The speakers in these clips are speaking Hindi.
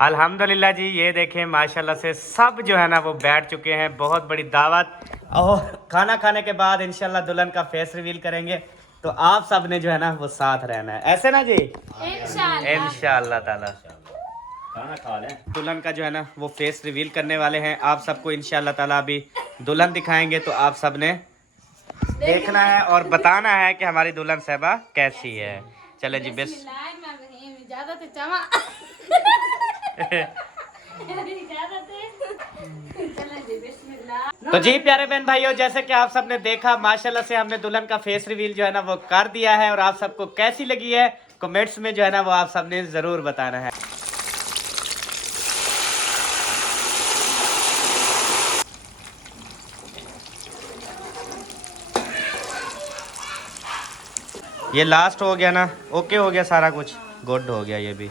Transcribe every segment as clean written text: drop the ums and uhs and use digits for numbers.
अल्हम्दुलिल्लाह जी, ये देखें माशाल्लाह से सब जो है ना वो बैठ चुके हैं। बहुत बड़ी दावत और खाना खाने के बाद इंशाल्लाह दुल्हन का फेस रिवील करेंगे। तो आप सब ने जो है ना वो साथ रहना है, ऐसे ना जी, इंशाल्लाह ताला। खाना खा लें, दुल्हन का जो है ना वो फेस रिवील करने वाले हैं। आप सबको इंशाल्लाह ताला अभी दुल्हन दिखाएंगे, तो आप सब ने देखना है और बताना है कि हमारी दुल्हन साहबा कैसी है। चले जी, बेस तो जी प्यारे बहन भाइयों, जैसे कि आप सबने देखा माशाल्लाह से हमने दुल्हन का फेस रिवील जो है ना वो कर दिया है। और आप सबको कैसी लगी है कमेंट्स में जो है ना वो आप सबने जरूर बताना है। ये लास्ट हो गया ना, ओके हो गया सारा कुछ, गुड हो गया ये भी।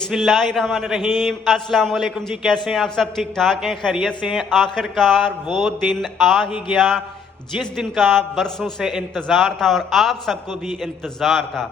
बिस्मिल्लाहिर्रहमानिर्रहीम, अस्सलाम वालेकुम जी। कैसे हैं आप सब? ठीक ठाक हैं, खैरियत से हैं? आखिरकार वो दिन आ ही गया जिस दिन का बरसों से इंतज़ार था और आप सबको भी इंतज़ार था।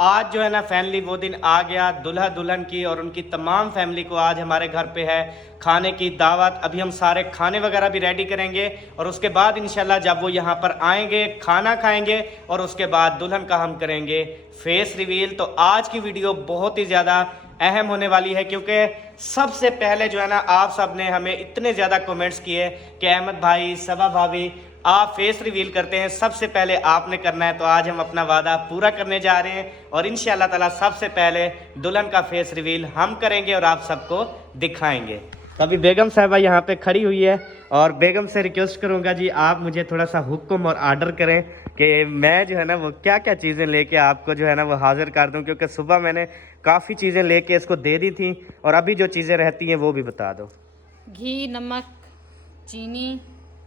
आज जो है ना फाइनली वो दिन आ गया। दुल्हा दुल्हन की और उनकी तमाम फैमिली को आज हमारे घर पे है खाने की दावत। अभी हम सारे खाने वगैरह भी रेडी करेंगे और उसके बाद इंशाल्लाह जब वो यहाँ पर आएंगे खाना खाएंगे और उसके बाद दुल्हन का हम करेंगे फेस रिवील। तो आज की वीडियो बहुत ही ज़्यादा अहम होने वाली है, क्योंकि सबसे पहले जो है ना आप सब ने हमें इतने ज़्यादा कमेंट्स किए कि अहमद भाई, सबा भाभी, आप फेस रिवील करते हैं, सबसे पहले आपने करना है। तो आज हम अपना वादा पूरा करने जा रहे हैं और इंशाल्लाह ताला सबसे पहले दुल्हन का फेस रिवील हम करेंगे और आप सबको दिखाएंगे। तो अभी बेगम साहिबा यहाँ पे खड़ी हुई है और बेगम से रिक्वेस्ट करूँगा जी, आप मुझे थोड़ा सा हुक्म और आर्डर करें कि मैं जो है ना वो क्या क्या चीज़ें लेके आपको जो है ना वो हाजिर कर दूं, क्योंकि सुबह मैंने काफ़ी चीज़ें लेके इसको दे दी थी और अभी जो चीज़ें रहती हैं वो भी बता दो। घी, नमक, चीनी,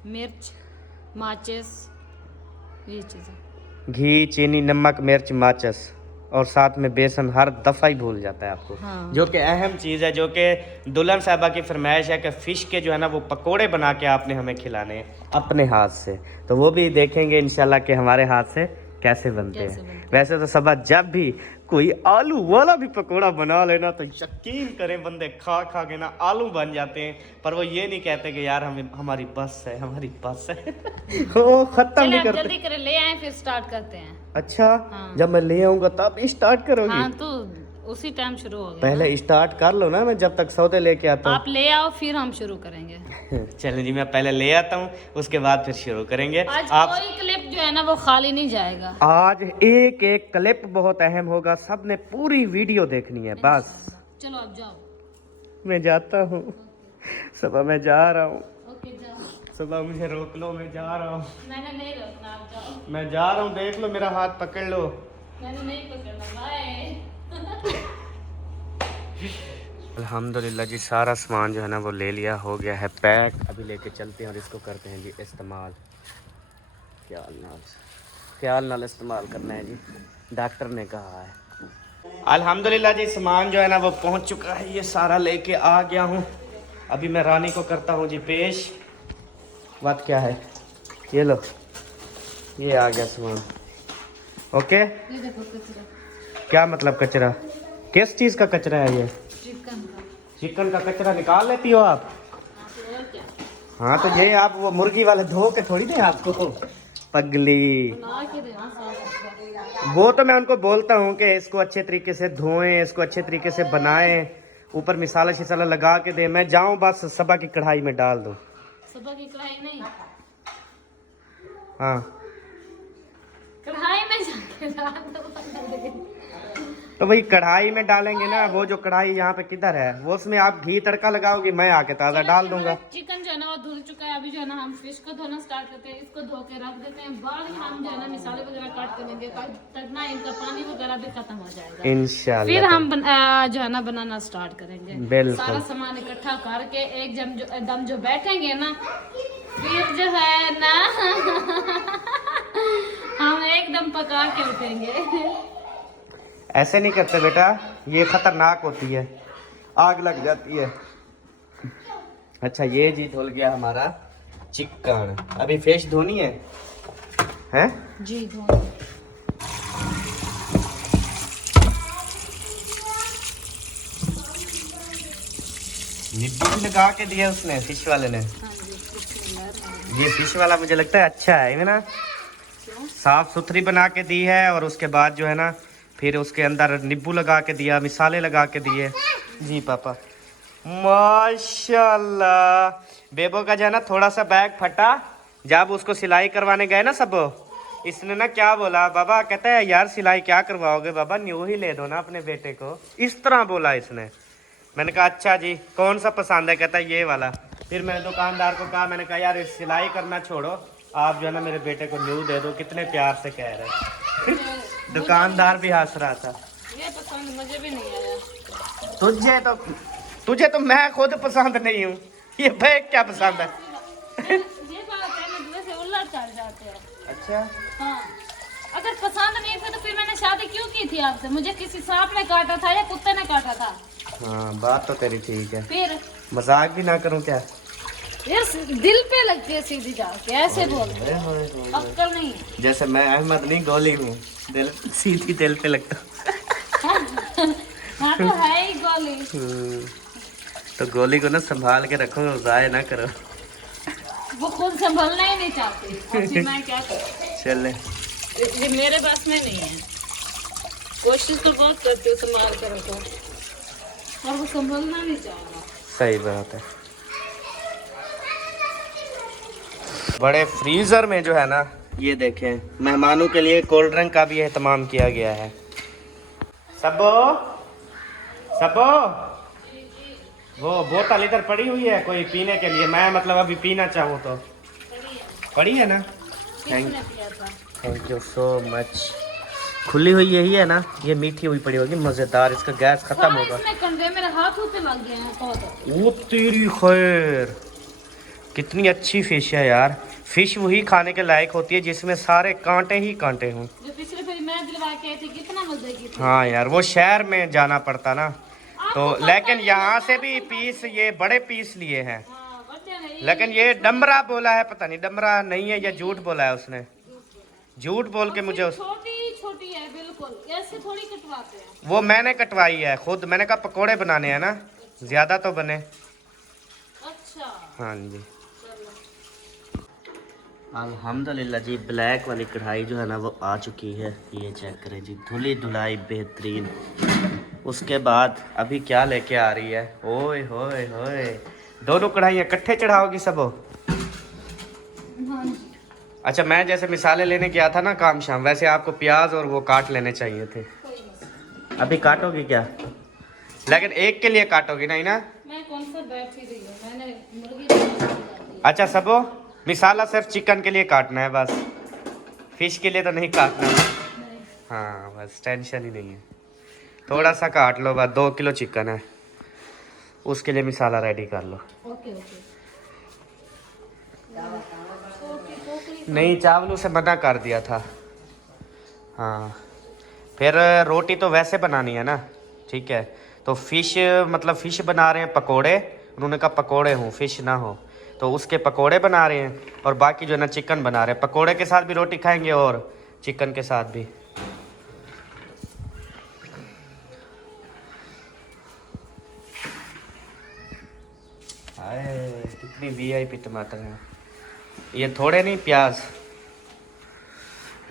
मिर्च, माचिस, ये चीज़ें। घी, चीनी, नमक, मिर्च, माचिस और साथ में बेसन। हर दफ़ा ही भूल जाता है आपको। हाँ। जो कि अहम चीज़ है, जो कि दुल्हन साहबा की फरमाइश है कि फ़िश के जो है ना वो पकोड़े बना के आपने हमें खिलाने हैं अपने हाथ से। तो वो भी देखेंगे इंशाल्लाह कि हमारे हाथ से कैसे बनते हैं। वैसे तो सबा जब भी कोई आलू वाला भी पकोड़ा बना लेना तो यकीन करें बंदे खा खा के ना आलू बन जाते हैं, पर वो ये नहीं कहते कि यार हमें हमारी बस है, हमारी बस है। वो खत्म नहीं करते। जल्दी करें, ले आए फिर स्टार्ट करते हैं। अच्छा, हाँ। जब मैं ले आऊंगा तब स्टार्ट करोगी? हाँ, तो उसी टाइम शुरू हो गया। पहले स्टार्ट कर लो ना, मैं जब तक सौदे लेके आता हूँ। आप ले आओ फिर हम शुरू करेंगे। चलो जी, मैं पहले ले आता हूँ, उसके बाद फिर शुरू करेंगे। आज आप कोई क्लिप जो है ना वो खाली नहीं जाएगा। आज एक एक क्लिप बहुत अहम होगा, सबने पूरी वीडियो देखनी है बस। चलो अब जाओ। मैं जाता हूँ, सुबह मैं जा रहा हूँ। ओके जाओ। सुबह मुझे रोक लो, मैं जा रहा हूँ। मैंने नहीं रोकना, आप जाओ। मैं जा रहा हूँ, देख लो मेरा हाथ पकड़ लो। मैंने नहीं पकड़ना, बाय। अल्हम्दुलिल्लाह जी, सारा सामान जो है ना वो ले लिया, हो गया है पैक। अभी लेके चलते हैं और इसको करते हैं जी इस्तेमाल। ख्याल नाल इस्तेमाल करना है जी, डॉक्टर ने कहा है। अल्हम्दुलिल्लाह जी, सामान जो है ना वो पहुंच चुका है, ये सारा लेके आ गया हूँ। अभी मैं रानी को करता हूँ जी पेश। बात क्या है, ये लो, ये आ गया सामान। ओके, ये देखो कचरा। क्या मतलब कचरा? किस चीज़ का कचरा है ये? चिकन का। चिकन का कचरा निकाल लेती हो आप? और क्या? हाँ, तो ये आप वो मुर्गी वाले धो के थोड़ी दे आपको, पगली। बना के देना साफ सुथरा। वो तो मैं उनको बोलता हूँ कि इसको अच्छे तरीके से धोएं, इसको अच्छे तरीके से बनाएं, ऊपर मिसाला शिसाला लगा के दे। मैं जाऊँ बस सबा की कढ़ाई में डाल दूँ? सुबह की कढ़ाई नहीं, हाँ, कढ़ाई में जाके डाल दो। तो वही कढ़ाई में डालेंगे ना। वो जो कढ़ाई यहाँ पे किधर है, वो उसमें आप घी तड़का लगाओगे, मैं आके ताज़ा डाल दूंगा। चिकन जो है ना वो धुल चुका है। अभी जो है ना हम फिश को धोना स्टार्ट करते हैं। इसको धो के रख देते हैं, बाद में हम जो है ना मिसाले वगैरह काट के देंगे, तब ना इनका पानी वगैरह भी खत्म हो जाएगा। इंशाल्लाह फिर हम जो है ना बनाना स्टार्ट करेंगे। बिल्कुल। सारा सामान इकट्ठा करके एक दम जो बैठेंगे ना, फिर जो है ना हम एकदम पका के उठेंगे। ऐसे नहीं करते बेटा, ये खतरनाक होती है, आग लग जाती है। अच्छा, ये जी धुल गया हमारा चिकन। अभी फिश धोनी है, हैं? जी धो। नींबू भी लगा के दिया उसने, फिश वाले ने। हाँ जी, बिस्मिल्लाह। ये फिश वाला मुझे लगता है अच्छा है ना, क्यों? साफ सुथरी बना के दी है, और उसके बाद जो है ना फिर उसके अंदर नींबू लगा के दिया, मिसाले लगा के दिए। जी पापा, माशाल्लाह। बेबो का जो है ना थोड़ा सा बैग फटा, जब उसको सिलाई करवाने गए ना सब, इसने ना क्या बोला बाबा, कहता है यार सिलाई क्या करवाओगे बाबा, न्यू ही ले दो ना अपने बेटे को, इस तरह बोला इसने। मैंने कहा अच्छा जी, कौन सा पसंद है, कहता है ये वाला। फिर मैंने दुकानदार को कहा, मैंने कहा यार सिलाई करना छोड़ो, आप जो है ना मेरे बेटे को न्यू दे दो, कितने प्यार से कह रहे। दुकानदार भी हंस रहा था। ये पसंद मुझे भी नहीं आया। तुझे तो मैं खुद पसंद नहीं हूँ, ये बैग क्या पसंद है। ये बात है, मैं से उल्लड़ चढ़ जाते हैं। अच्छा, हाँ, अगर पसंद नहीं थे तो फिर मैंने शादी क्यों की थी आपसे? मुझे किसी सांप ने काटा था या कुत्ते ने काटा था? हाँ बात तो तेरी ठीक है, फिर मजाक भी ना करूँ क्या। ये दिल पे लगती है सीधी जाके, ऐसे बोलते हैं, अक्कल नहीं है। जैसे मैं अहमद नहीं गोली हूँ, दिल सीधी दिल पे लगता। हाँ तो है ही गोली। तो गोली को ना संभाल के रखो, जाया ना करो। वो खुद संभलना ही नहीं चाहती, और फिर मैं क्या करूं? चले, ये मेरे बस में नहीं है। कोशिश तो बहुत करती हूँ संभाल कर रखो, और वो संभलना नहीं चाह रहा। सही बात है। बड़े फ्रीजर में जो है ना, ये देखें, मेहमानों के लिए कोल्ड ड्रिंक का भी एहतमाम किया गया है। सबो सबो, वो बोतल इधर पड़ी हुई है कोई पीने के लिए, मैं मतलब अभी पीना चाहूँ तो। पड़ी है ना, थैंक यू सो मच। खुली हुई यही है ना, ये मीठी हुई पड़ी होगी, मजेदार। इसका गैस खत्म होगा। कंधे मेरे हाथ होते लग गए हैं बहुत। ओ तेरी खैर, कितनी अच्छी फिश है यार। फिश वही खाने के लायक होती है जिसमें सारे कांटे ही कांटे हों। जो पिछले फिर मैं दिलवा के आई थी, कितना मजे की थी। हाँ यार, वो शहर में जाना पड़ता ना, तो लेकिन यहाँ से भी पीस, ये बड़े पीस लिए हैं। हाँ, बच्चे नहीं। लेकिन ये डमरा बोला है, पता नहीं डमरा नहीं है या झूठ बोला है उसने। झूठ बोल के मुझे छोटी छोटी है बिल्कुल, ऐसे थोड़ी कटवाते हैं। वो मैंने कटवाई है खुद, मैंने कहा पकोड़े बनाने हैं ना, ज्यादा तो बने। अच्छा, हाँ जी, चलो। अल्हम्दुलिल्लाह जी। ब्लैक वाली कढ़ाई जो है ना वो आ चुकी है, ये चेक करें जी, धुली धुलाई बेहतरीन। उसके बाद अभी क्या लेके आ रही है, ओए होए होए, दोनों कढ़ाइयाँ इकट्ठे चढ़ाओगी सबो। हाँ जी। अच्छा, मैं जैसे मिसाले लेने गया था ना काम शाम, वैसे आपको प्याज और वो काट लेने चाहिए थे। अभी काटोगी क्या? लेकिन एक के लिए काटोगी नहीं ना? मैं कौन सा बैठी रही हूँ, मैंने मुर्गी। अच्छा सबो, मिसाला सिर्फ चिकन के लिए काटना है बस, फिश के लिए तो नहीं काटना। हाँ बस, टेंशन ही नहीं है। थोड़ा सा काट लो बस, 2 किलो चिकन है, उसके लिए मिसाला रेडी कर लो। Okay okay. नहीं, चावलों से मना कर दिया था। हाँ, फिर रोटी तो वैसे बनानी है ना, ठीक है। तो फिश, मतलब फिश बना रहे हैं पकोड़े, उन्होंने कहा पकोड़े हों फिश ना हो, तो उसके पकोड़े बना रहे हैं, और बाकी जो है ना चिकन बना रहे हैं। पकोड़े के साथ भी रोटी खाएंगे और चिकन के साथ भी। हाय, कितनी वीआईपी टमाटर हैं। ये थोड़े नहीं प्याज,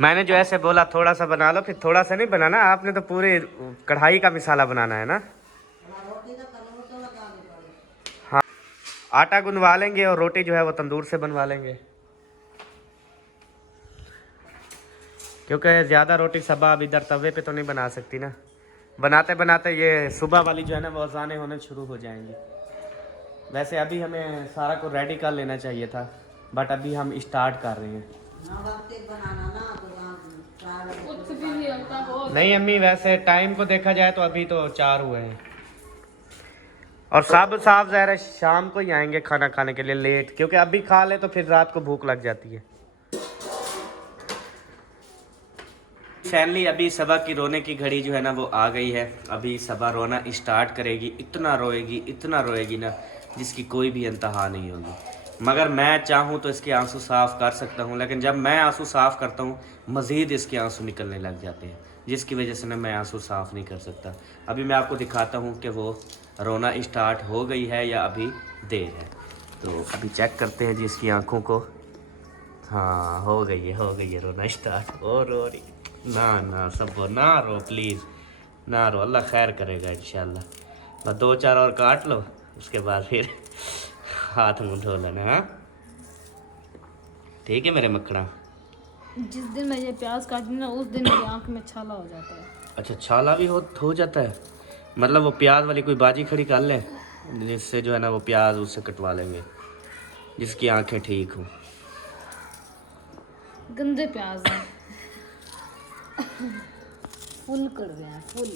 मैंने जो ऐसे बोला थोड़ा सा बना लो, फिर थोड़ा सा नहीं बनाना, आपने तो पूरे कढ़ाई का मिसाला बनाना है ना। हाँ, आटा गुनवा लेंगे और रोटी जो है वो तंदूर से बनवा लेंगे, क्योंकि ज़्यादा रोटी सब अब इधर तवे पे तो नहीं बना सकती ना। बनाते बनाते ये सुबह वाली जो है ना वो अज़ानें होने शुरू हो जाएंगी। वैसे अभी हमें सारा को रेडी कर लेना चाहिए था, बट अभी हम स्टार्ट कर रहे हैं। कुछ भी नहीं होता हो। नहीं अम्मी, वैसे टाइम को देखा जाए तो अभी तो 4 हुए हैं, और सब साफ ज़ाहिर है शाम को ही आएंगे खाना खाने के लिए लेट, क्योंकि अभी खा ले तो फिर रात को भूख लग जाती है। फैमिली, अभी सबा की रोने की घड़ी जो है ना वो आ गई है। अभी सबा रोना स्टार्ट करेगी, इतना रोएगी ना जिसकी कोई भी इंतहा नहीं होगी। मगर मैं चाहूँ तो इसके आंसू साफ़ कर सकता हूँ, लेकिन जब मैं आंसू साफ़ करता हूँ मज़ीद इसके आंसू निकलने लग जाते हैं, जिसकी वजह से ना मैं आंसू साफ़ नहीं कर सकता। अभी मैं आपको दिखाता हूँ कि वो रोना स्टार्ट हो गई है या अभी देर है। तो अभी चेक करते हैं जी इसकी आंखों को। हाँ हो गई है रोना स्टार्ट। और रो रही ना ना सब ना रो प्लीज़ ना रो, अल्लाह खैर करेगा इंशाल्लाह। बस 2-4 और काट लो उसके बाद फिर हाथ मुँह धो लेना। हाँ ठीक है मेरे मक्खना। जिस दिन मैं ये प्याज काटी ना उस दिन मेरी आंख में छाला हो जाता है। अच्छा छाला भी हो जाता है, मतलब वो प्याज वाली कोई बाजी खड़ी कर लें जिससे जो है ना वो प्याज उससे कटवा लेंगे जिसकी आंखें ठीक हो। गंदे प्याज हैं। फुल कड़वे हैं फुल।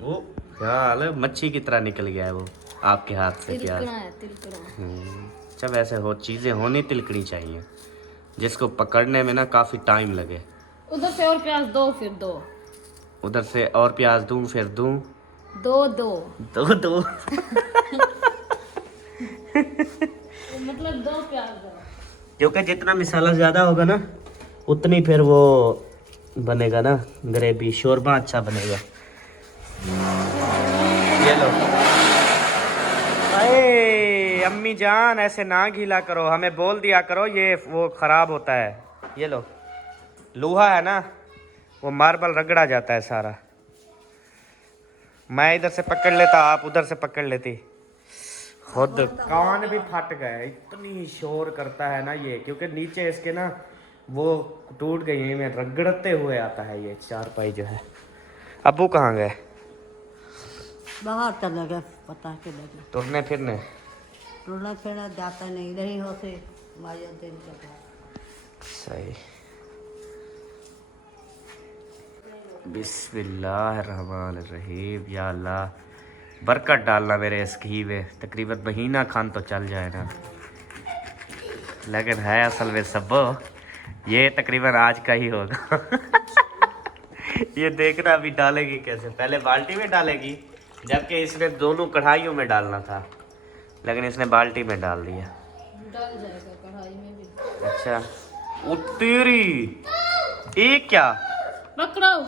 वो क्या हाल है, मच्छी की तरह निकल गया है वो आपके हाथ से प्याज। तिलकना है तिलकना। अच्छा वैसे हो चीज़ें होनी तिलकनी चाहिए जिसको पकड़ने में ना काफ़ी टाइम लगे। उधर से और प्याज दो फिर दो। उधर से और प्याज दूं फिर दूं दो दो दो मतलब दो प्याज दो। क्योंकि जितना मिसाला ज़्यादा होगा ना उतनी फिर वो बनेगा ना ग्रेवी, शोरबा अच्छा बनेगा। ये लो। अरे अम्मी जान ऐसे ना गीला करो, हमें बोल दिया करो ये वो ख़राब होता है। ये लो लोहा है ना वो मार्बल रगड़ा जाता है सारा। मैं इधर से पकड़ लेता आप उधर से पकड़ लेती। खुद कान भी फट गए, इतनी शोर करता है ना ये, क्योंकि नीचे इसके ना वो टूट गई है, में रगड़ते हुए आता है ये चारपाई जो है। अब्बू कहाँ गए? बाहर चले गए, पता के लगे तुरने फिरने। टूटना फिरना जाता नहीं, इधर ही होते माया दिन चला। सही। बिस्मिल्लाहिर्रहमानिर्रहीम। या अल्लाह बरकत डालना मेरे इस घी में, तकरीबन महीना खान तो चल जाए ना। लेकिन है असल में सब ये तकरीबन आज का ही होगा। ये देखना अभी डालेगी कैसे, पहले बाल्टी में डालेगी जबकि इसने दोनों कढ़ाइयों में डालना था, लेकिन इसने बाल्टी में डाल दिया। डाल जाएगा कढ़ाई में भी। अच्छा तेरी एक क्या पकड़ो।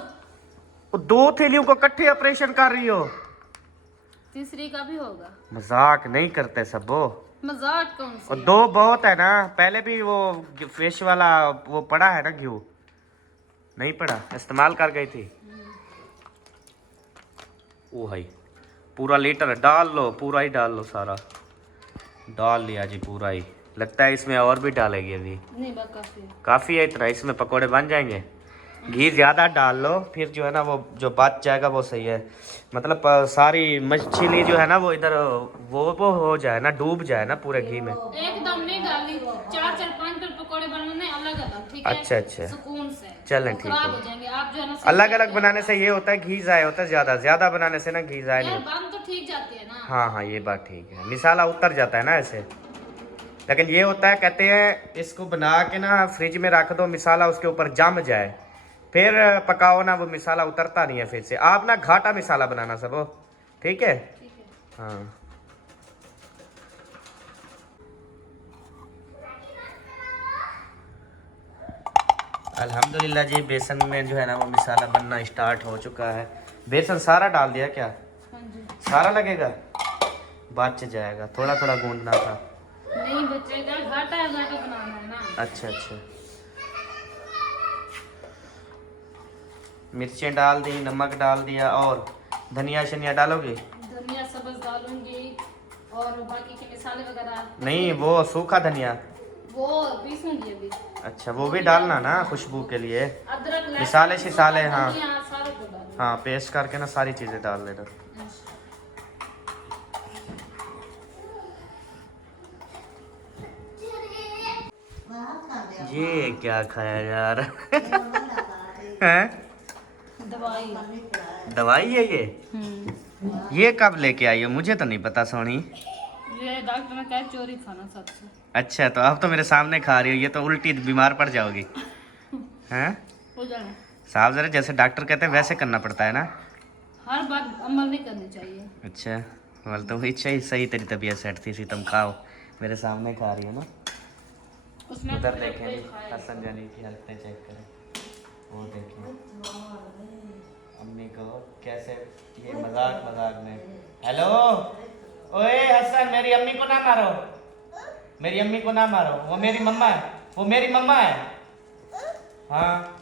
वो 2 थैलियों को इकट्ठे ऑपरेशन कर रही हो? तीसरी का भी होगा। मजाक नहीं करते सब वो। मजाक कौन सी और है? 2 बहुत है ना, पहले भी वो फिश वाला वो पड़ा है ना घी, नहीं पड़ा इस्तेमाल कर गई थी। ओ भाई पूरा लीटर डाल लो, पूरा ही डाल लो, सारा डाल लिया जी पूरा ही। लगता है इसमें और भी डालेगी अभी। नहीं बस काफी है। काफ़ी है इतना, इसमें पकोड़े बन जाएंगे। घी ज़्यादा डाल लो फिर जो है ना वो जो बच जाएगा वो सही है, मतलब सारी मछली जो है ना वो इधर वो हो जाए ना, डूब जाए ना पूरे घी में। एकदम नहीं डाली, 4-4-5 पकौड़े बनाने अलग अलग, ठीक है? अच्छा अच्छा सुकून से। चलें वो ठीक खराब है। हो जाएंगे आप जो है ना। अलग अलग बनाने से ये होता है घी ज़ाय होता है, ज़्यादा बनाने से ना घी ज़ाय नहीं यार होता। बन तो ठीक जाती है ना। हाँ हाँ ये बात ठीक है, मिसाला उतर जाता है ना ऐसे। लेकिन ये होता है कहते हैं इसको बना के ना फ्रिज में रख दो, मिसाला उसके ऊपर जम जाए फिर पकाओ ना, वो मिसाला उतरता नहीं है फिर से। आप ना घाटा मिसाला बनाना सब, ठीक है? ठीक है। हाँ अल्हम्दुलिल्लाह जी, बेसन में जो है ना वो मिसाला बनना स्टार्ट हो चुका है। बेसन सारा डाल दिया क्या? हाँ जी। सारा लगेगा? बच जाएगा, थोड़ा थोड़ा गूंदना था। नहीं बचेगा, घाटा बनाना है ना। अच्छा अच्छा। मिर्चें डाल दी, नमक डाल दिया, और धनिया शनिया डालोगे? धनिया सब्ज डालूंगी और बाकी के मसाले वगैरह। नहीं वो सूखा धनिया। वो पीसूंगी अभी। अच्छा वो भी डालना ना खुशबू के लिए। अदरक लहसुन, मिसाले शिसाले हाँ धनिया, सारा कुछ डालूंगी। हाँ पेस्ट करके ना सारी चीज़ें डाल देना। ये क्या खाया यार? हैं? दवाई। दवाई है ये कब लेके आई हो? मुझे तो नहीं पता सोनी। ये डॉक्टर ने कहा चोरी खाना सबसे। अच्छा तो अब तो मेरे सामने खा रही हो, ये तो उल्टी बीमार पड़ जाओगी। हैं? हो जाना। साहब जरा जैसे डॉक्टर कहते हैं वैसे करना पड़ता है ना। हर बात अमल नहीं करनी चाहिए। अच्छा बोल तो वही सही सही, तेरी तबीयत सेट थी, तुम खाओ, मेरे सामने खा रही हो ना। उसमें उधर तो देखें कोई जी, खाएगा। हसन जानी की हालतें चेक करें, वो देखें अम्मी को कैसे ये मजाक में हेलो, ओए हसन, मेरी अम्मी को ना मारो, मेरी अम्मी को ना मारो, वो मेरी मम्मा है, वो मेरी मम्मा है। हाँ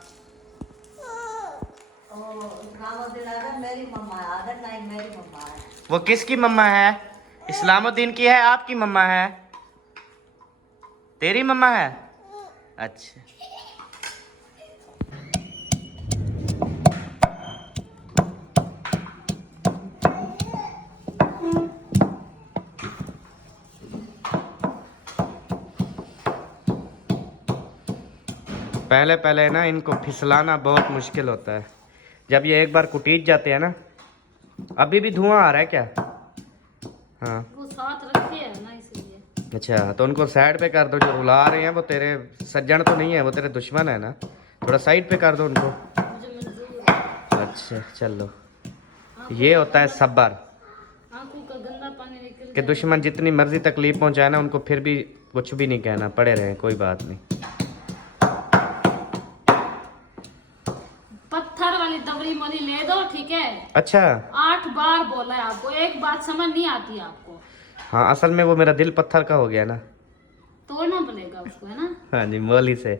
मेरी मम्मा है, आदत नहीं, मेरी मम्मा है। वो किसकी मम्मा है? इस्लामुद्दीन की है, आपकी मम्मा है? तेरी मम्मा है? अच्छा। पहले पहले ना इनको फिसलाना बहुत मुश्किल होता है। जब ये एक बार कुटीच जाते हैं ना, अभी भी धुआं आ रहा है क्या? हाँ वो साथ रखे है ना इसलिए। अच्छा, तो उनको साइड पे कर दो। जो रुला रहे हैं वो तेरे सज्जन तो नहीं है, वो तेरे दुश्मन है ना। थोड़ा साइड पे कर दो उनको। मुझे मंजूर है। अच्छा चलो, ये होता है सब्र आंखों का गंदा पानी निकल कि दुश्मन जितनी मर्जी तकलीफ पहुंचाए ना, उनको फिर भी कुछ भी नहीं कहना, पड़े रहे, कोई बात नहीं। पत्थर वाली दबड़ी मोली ले दो, ठीक है? अच्छा 8 बार बोला है आपको, एक बात समझ नहीं आती आपको। हाँ, असल में वो मेरा दिल पत्थर का हो गया ना। तोड़ना पड़ेगा उसको, है ना? हाँ जी, मोली से।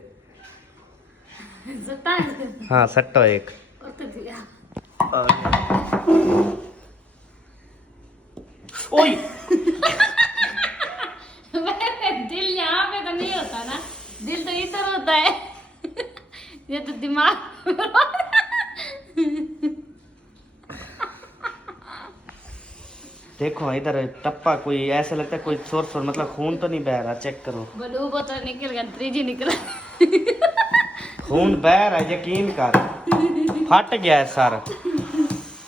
जता है। हाँ सट्टो एक। और तो दिया। ओए वैसे दिल यहाँ पे तो नहीं होता ना, दिल तो इधर होता है। ये तो दिमाग। देखो इधर टप्पा, कोई ऐसा लगता है कोई शोर शोर, मतलब खून तो नहीं बह रहा, चेक करो। ब्लू बोतल निकल गया, 3G निकला। खून बह रहा है, यकीन कर। फट गया है सर।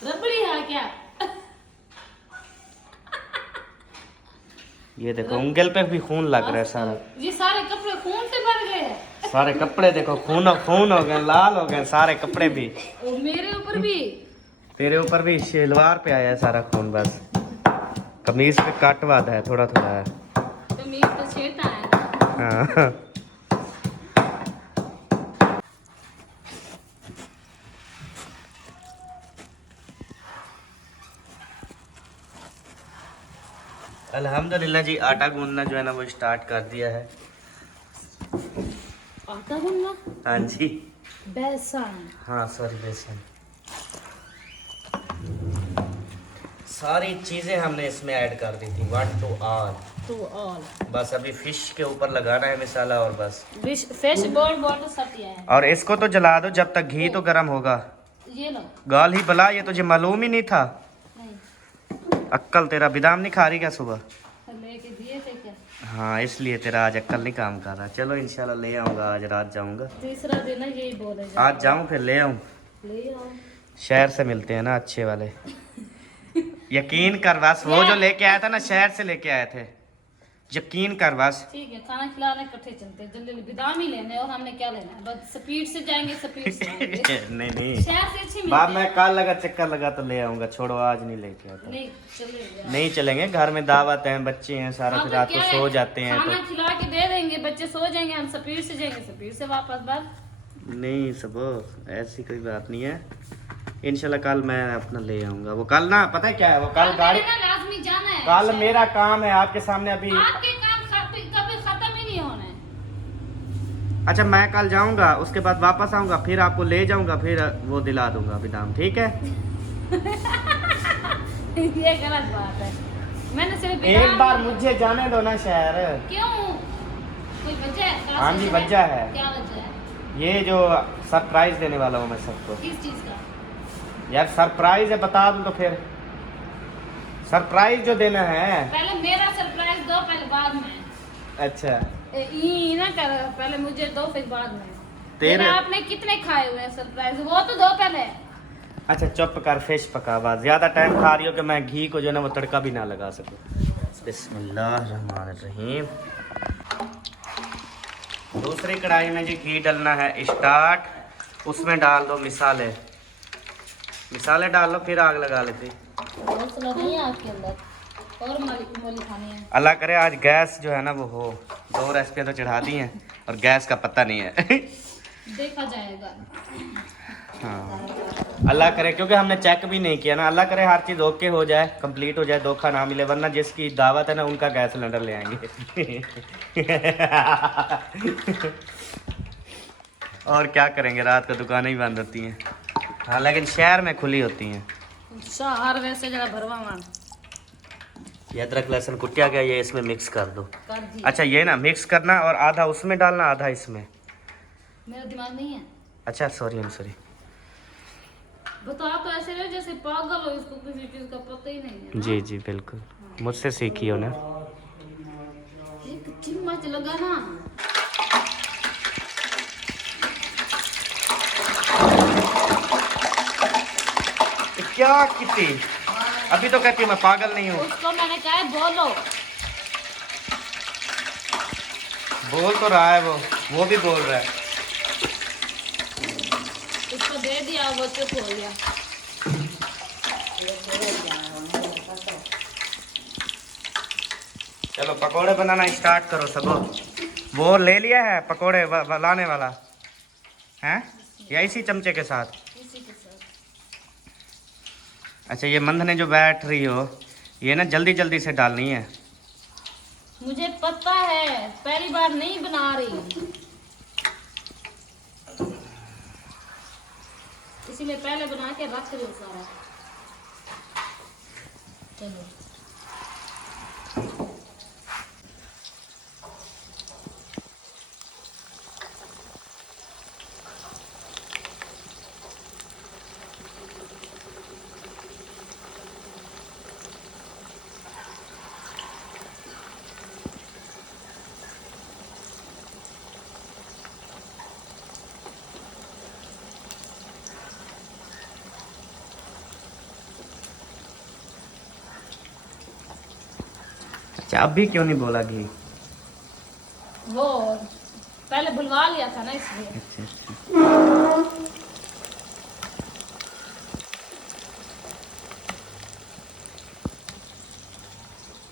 रबड़ी है क्या? ये देखो उंगल पे भी खून लग रहा है सारा। ये सारे कपड़े खून से भर गए हैं। सारे कपड़े देखो खून खून हो गए, लाल हो गए सारे कपड़े भी। और मेरे ऊपर भी। तेरे ऊपर भी शलवार पे आया है सारा खून, बस कमीज पे काटवाद है, थोड़ा थोड़ा है। कमीज तो छेटा है। हाँ अल्हम्दुलिल्लाह जी, आटा गूंदना जो है ना वो स्टार्ट कर दिया है। आटा गूंदना? हाँ जी। बेसन? हाँ सॉरी, बेसन। सारी चीजें हमने इसमें ऐड कर दी थी, 1 to all। To all. बस अभी फिश के ऊपर लगाना है मसाला और बस। फिश बोर्ड वाटर सब किया है। और इसको तो जला दो जब तक घी तो गर्म होगा। ये लो। गाल ही बला, ये तुझे मालूम ही नहीं था। नहीं। अक्ल तेरा बिदाम नहीं खा रही क्या सुबह? लेके दिए थे क्या? हाँ, इसलिए तेरा आज अक्ल नहीं काम कर रहा। चलो इंशाल्लाह ले आऊँगा, आज रात जाऊँगा। तीसरा दिन है, यही बोलेगा। आज जाऊँ फिर ले आऊँ। ले आओ। शहर से मिलते हैं ना अच्छे वाले। यकीन कर बस, वो जो लेके आया था ना, शहर से लेके आए थे। यकीन कर बस। ठीक है, खाना खिलाने इकट्ठे चलते हैं, जल्दी बादाम ही लेने और हमने क्या लेना है, बस स्पीड से जाएंगे, स्पीड से आएंगे। नहीं नहीं, शहर से अच्छी मिलती बाप है। मैं कल लगा चक्कर लगा तो ले आऊंगा, छोड़ो आज नहीं लेके आता। नहीं चलेगा। नहीं चलेंगे, घर में दावत है, बच्चे हैं, सारा हाँ, फिर तो रात को क्या सो है, जाते हैं खाना तो। खिला के दे देंगे, बच्चे सो जाएंगे, हम स्पीड से जाएंगे, स्पीड से वापस। बस नहीं सबो, ऐसी कोई बात नहीं है। इंशाल्लाह कल मैं अपना ले आऊंगा। वो कल ना पता है क्या है, वो कल गाड़ी, लाजमी जाना है। कल मेरा काम है आपके सामने अभी। आपके काम कभी खत्म ही नहीं होना है। अच्छा मैं कल जाऊंगा, उसके बाद वापस आऊंगा, फिर आपको ले जाऊंगा, फिर वो दिला दूंगा बिदाम, ठीक है? ये गलत बात है। मैंने सिर्फ एक बार मुझे जाने दो ना शहर। क्यों? कोई वजह है? हाँ जी, वजह है। क्या वजह है? ये जो सरप्राइज देने वाला हूँ मैं सबको। किस चीज का? यार सरप्राइज है, बता दूं तो फिर सरप्राइज जो देना है। पहले मेरा सरप्राइज दो, पहले बाद में। अच्छा ये ना कर, पहले मुझे दो फिर बाद में। तेरे आपने कितने खाए हुए हैं सरप्राइज, वो तो दो पहले। अच्छा चुप कर, फिश पकावा, ज्यादा टाइम खा रही हो कि मैं घी को जो ना वो तड़का भी ना लगा सकूं। बिस्मिल्लाहिर्रहमानिर्रहीम। दूसरी कढ़ाई में जी घी डालना है स्टार्ट। उसमें डाल दो मिसाले, मिसाले डाल लो, फिर आग लगा लेते। मसला नहीं है आपके अंदर, और मोली खानी है। अल्लाह करे आज गैस जो है ना वो हो। 2 रेसिपियाँ तो चढ़ा दी हैं और गैस का पता नहीं है। देखा जाएगा। हाँ अल्लाह करे, क्योंकि हमने चेक भी नहीं किया ना, अल्लाह करे हर चीज़ ओके हो जाए, कंप्लीट हो जाए, धोखा ना मिले, वरना जिसकी दावत है ना उनका गैस सिलेंडर ले आएंगे। और क्या करेंगे, रात को दुकानें ही बंद होती हैं। हाँ लेकिन शहर में खुली होती हैं। शहर वैसे जरा भरवा मान ये अदरक लहसुन कुटिया गया, ये इसमें मिक्स कर दो। कर दी। अच्छा ये ना मिक्स करना और आधा उसमें डालना, आधा इसमें। मेरा दिमाग नहीं है। अच्छा सॉरी सॉरी। बता तो ऐसे रहे जैसे पागल हो, इसको किसी चीज का पता ही नहीं है ना? जी जी बिल्कुल, मुझसे सीखी हो ना। एक चम्मच लगा ना। क्या कितनी, अभी तो कहती हूँ मैं पागल नहीं हूँ। उसको मैंने कहा है बोलो। बोल तो रहा है वो भी बोल रहा है। उसको दे दिया, वो चुप हो गया। चलो पकोड़े बनाना स्टार्ट करो सबो। वो ले लिया है पकोड़े लाने वाला हैं, या इसी चमचे के साथ? इसी के साथ। अच्छा ये मंद ने जो बैठ रही हो, ये ना जल्दी जल्दी से डालनी है। मुझे पता है, पहली बार नहीं बना रही, इसीलिए पहले बना के रख रही हूँ सारा। चलो अच्छा अभी क्यों नहीं बोला घी? वो पहले बुलवा लिया था ना इसलिए। अच्छा अच्छा।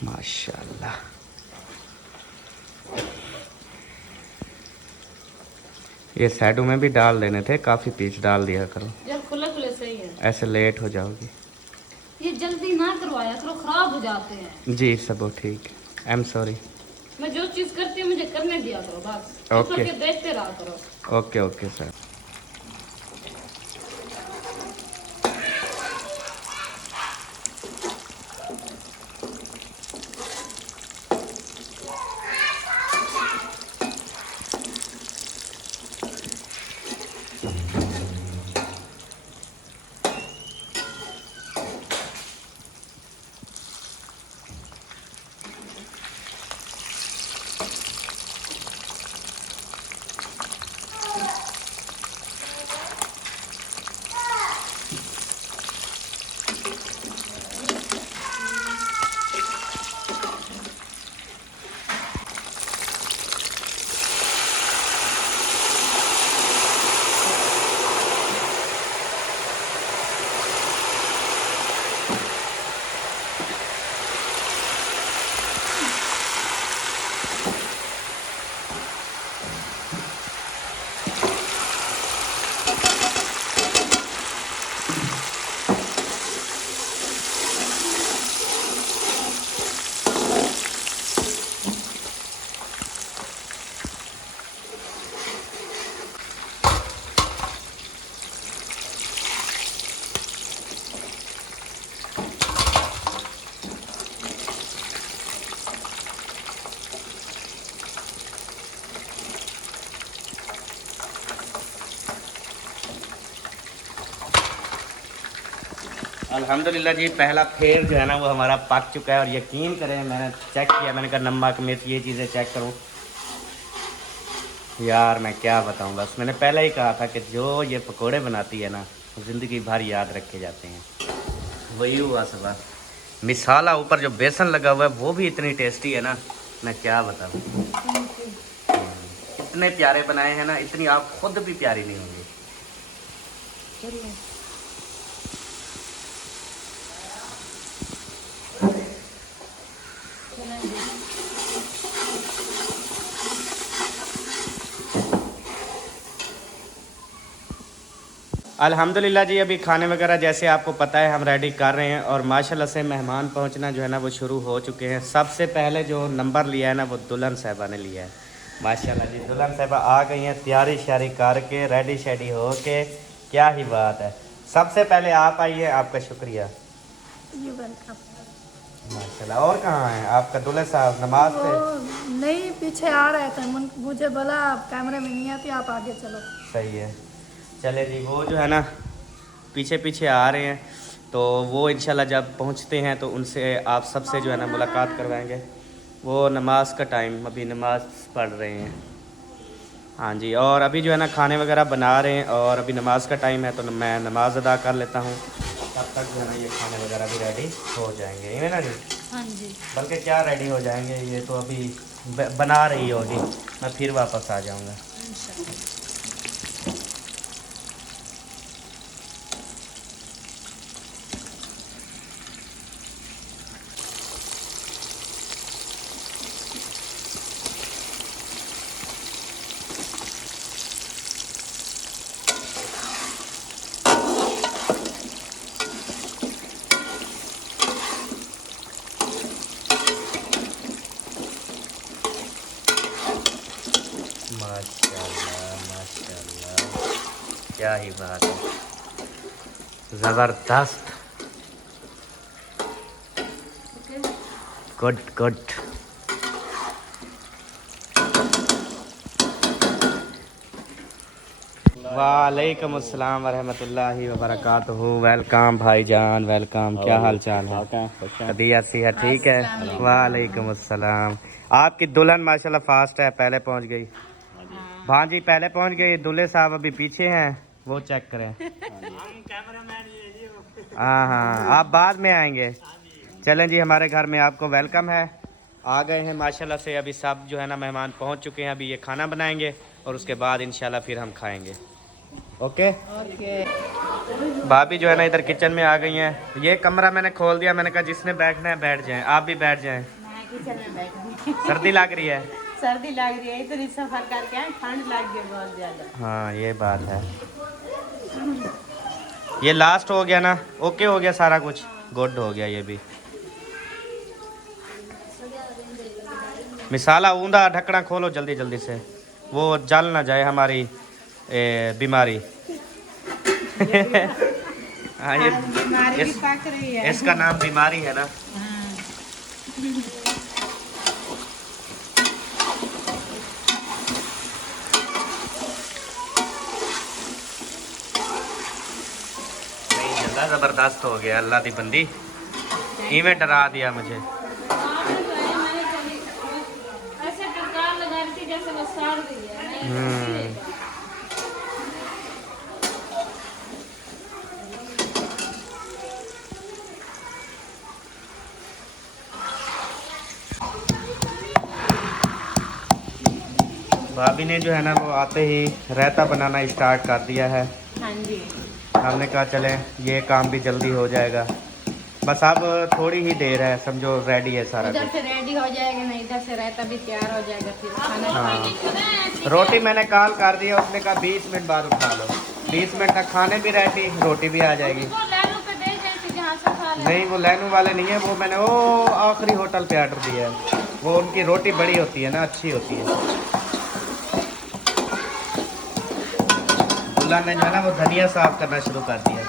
माशाल्लाह। ये सैडो में भी डाल देने थे, काफी पीस डाल दिया करो, जब खुले खुले सही है। ऐसे लेट हो जाओगी। ये जल्दी ना करवाया करो, खराब हो जाते हैं। जी सब ठीक, आई एम सॉरी। मैं जो चीज करती हूँ मुझे करने दिया करो बस। ओके। करके देखते रहा करो। Okay okay sir. अल्हम्दुलिल्लाह जी, पहला फेर जो है ना वो हमारा पक चुका है। और यकीन करें मैंने चेक किया, मैंने कहा नमक मिर्च ये चीज़ें चेक करूं। यार मैं क्या बताऊं, बस मैंने पहले ही कहा था कि जो ये पकोड़े बनाती है ना ज़िंदगी भर याद रखे जाते हैं। वही हुआ सब। मिसाला ऊपर जो बेसन लगा हुआ है वो भी इतनी टेस्टी है ना, मैं क्या बताऊँ। इतने प्यारे बनाए हैं ना, इतनी आप खुद भी प्यारी नहीं होंगी। चलो अल्हम्दुलिल्लाह जी, अभी खाने वगैरह जैसे आपको पता है हम रेडी कर रहे हैं और माशाल्लाह से मेहमान पहुंचना जो है ना वो शुरू हो चुके हैं। सबसे पहले जो नंबर लिया है ना वो दुल्हन साहिबा ने लिया है। माशाल्लाह जी, दुल्हन साहिबा आ गई हैं तैयारी श्यारी करके, रेडी शेडी हो के। क्या ही बात है। सबसे पहले आप आइए, आपका शुक्रिया। माशाल्लाह। और कहाँ है आपका दूल्हे साहब? नमाज पे? नहीं, पीछे आ रहे थे, मुझे बोला आप कैमरे में नहीं आती, आप आगे चलो। सही है, चले जी। वो जो है ना पीछे पीछे आ रहे हैं, तो वो इंशाल्लाह जब पहुंचते हैं तो उनसे आप सबसे जो है ना मुलाकात करवाएंगे। वो नमाज का टाइम, अभी नमाज पढ़ रहे हैं। हाँ जी, और अभी जो है ना खाने वगैरह बना रहे हैं और अभी नमाज का टाइम है तो मैं नमाज अदा कर लेता हूँ। तब तक जो है ना ये खाने वगैरह भी रेडी हो जाएंगे, है ना जी? हाँ जी। बल्कि क्या रेडी हो जाएंगे, ये तो अभी बना रही होगी, मैं फिर वापस आ जाऊँगा। माशाल्लाह माशाल्लाह, क्या ही बात है, ज़बरदस्त। Good good. वालेकुम अस्सलाम वरहमतुल्लाहि वबरकातुहू। वेलकम भाईजान, वेलकम। क्या हाल चाल है? तबीयत सेहत ठीक है? वालेकुम अस्सलाम। आपकी दुल्हन माशाल्लाह फास्ट है, पहले पहुंच गई। भांजी पहले पहुंच गई, दूल्हे साहब अभी पीछे हैं, वो चेक करें। हाँ हाँ, आप बाद में आएंगे। चलें जी, हमारे घर में आपको वेलकम है। आ गए हैं माशाल्लाह से, अभी सब जो है ना मेहमान पहुंच चुके हैं। अभी ये खाना बनाएंगे और उसके बाद इंशाल्लाह फिर हम खाएंगे। Okay okay. भाभी जो है ना इधर किचन में आ गई हैं। ये कमरा मैंने खोल दिया, मैंने कहा जिसने बैठना है बैठ जाएं, आप भी बैठ जाएं। किचन में बैठी, सर्दी लग रही है? सर्दी लग रही है, इतनी सफर करके आए, ठंड लग गई बहुत ज्यादा। हाँ ये बात है। ये लास्ट हो गया ना? ओके हो गया सारा कुछ, गुड हो गया ये भी। मिसाला ऊंधा ढक्कना खोलो जल्दी जल्दी से, वो जल ना जाए हमारी बीमारी। हाँ ये बीमारी भी पक रही है। इसका नाम बीमारी है ना। जबरदस्त हो गया, अल्लाह दी बंदी, इवें डरा दिया मुझे। ऐसे डरकार लगा रही थी जैसे वो साड़ रही है। भाभी ने जो है ना वो आते ही रायता बनाना स्टार्ट कर दिया है। हाँ जी। हमने कहा चले ये काम भी जल्दी हो जाएगा, बस अब थोड़ी ही देर है, समझो रेडी है सारा इधर कुछ। से रेडी हो जाएगा ना, इधर से रायता भी तैयार हो जाएगा, फिर खाना हाँ, रोटी मैंने कॉल कर दिया, उसने कहा 20 मिनट बाद उठा लो। 20 मिनट तक खाने भी रेडी, रोटी भी आ जाएगी। वो लैनू पे भेज देती जहाँ से खा ले। नहीं वो लैनू वाले नहीं है, वो मैंने वो आखिरी होटल पे ऑर्डर दिया है। वो उनकी रोटी बड़ी होती है ना, अच्छी होती है। दुल्हन ने जो है ना वो धनिया साफ करना शुरू कर दिया।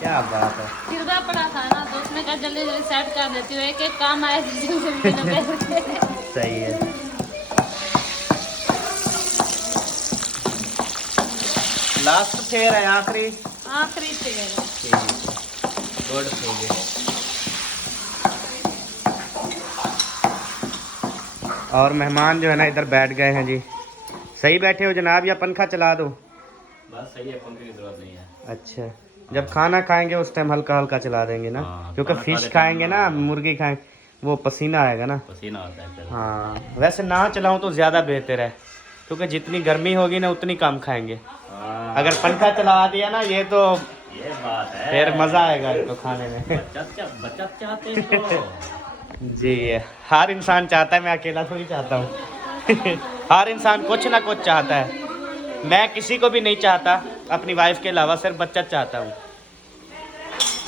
क्या बात है। गिरदा पड़ा था ना तो उसने कहा जल्दी जल्दी सेट कर देती हूँ, एक एक काम आए थे जल्दी जल्दी। सही है। लास्ट फेयर है, आखिरी आखिरी फेर। Good fair. और मेहमान जो है ना इधर बैठ गए हैं जी। सही बैठे हो जनाब या पंखा चला दो? बस सही है, पंखे की जरूरत नहीं है। अच्छा, जब खाना खाएंगे उस टाइम हल्का हल्का चला देंगे ना। हाँ, क्योंकि खाना फिश खाते खाएंगे टाइम ना, मुर्गी खाएंगे, वो पसीना आएगा ना। पसीना आता है फिर। हाँ वैसे ना चलाऊं तो ज़्यादा बेहतर है, क्योंकि जितनी गर्मी होगी ना उतनी कम खाएंगे। हाँ, अगर पंखा चला दिया ना ये तो ये बात है। फिर मज़ा आएगा इसको खाने में। बचत चाहते हैं तो। जी, हर इंसान चाहता है, मैं अकेला थोड़ी चाहता हूँ। हर इंसान कुछ ना कुछ चाहता है। मैं किसी को भी नहीं चाहता अपनी वाइफ के अलावा, सिर्फ बच्चा चाहता हूँ।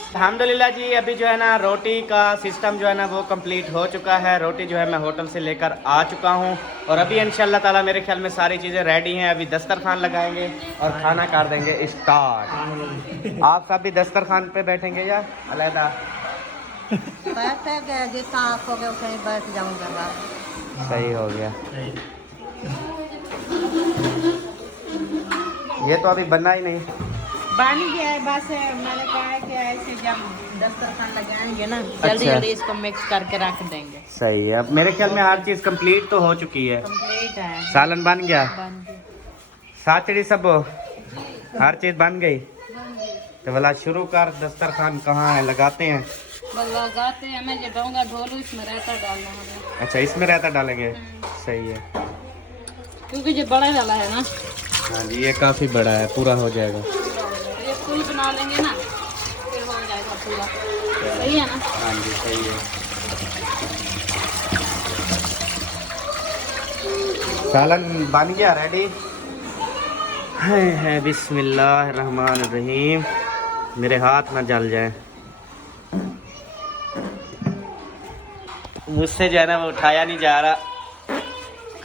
अल्हम्दुलिल्लाह जी, अभी जो है ना रोटी का सिस्टम जो है ना वो कंप्लीट हो चुका है। रोटी जो है मैं होटल से लेकर आ चुका हूँ और अभी इंशाल्लाह ताला मेरे ख्याल में सारी चीज़ें रेडी हैं। अभी दस्तरखान लगाएंगे और खाना कर देंगे स्टार्ट। आप सब भी दस्तरखान पे बैठेंगे या अलहदा? बैठे गए जितना आप हो गए उसे ही बैठ जाऊंगा बाहर। सही हो गया। ये तो अभी बनना ही नहीं, बन गया है बस। मैंने कहा है कि ऐसे जब दस्तरखान लगाएंगे ना जल्दी अच्छा। जल्दी इसको मिक्स करके रख देंगे। सही है। अब मेरे ख्याल में हर चीज़ कंप्लीट तो हो चुकी है। कंप्लीट है, सालन बन गया, बन गया। साचड़ी सब हर चीज़ बन गई। तो भला शुरू कर, दस्तरखान कहाँ है, लगाते हैं। लगाते हैं, मैं जब डालूंगा ढोलू इसमें रहता डालना हमें। अच्छा, इसमें रहता डालेंगे। सही है, क्योंकि जो बड़ा डाला है ना, हाँ जी ये काफ़ी बड़ा है, पूरा हो जाएगा। ये फुल बना लेंगे ना फिर हो जाएगा पूरा। सही है ना? हाँ जी सही है। सालन बन गया रेडी है। बिस्मिल्लाहिर्रहमानिर्रहीम। मेरे हाथ ना जल जाए। मुझसे जो है ना वो उठाया नहीं जा रहा,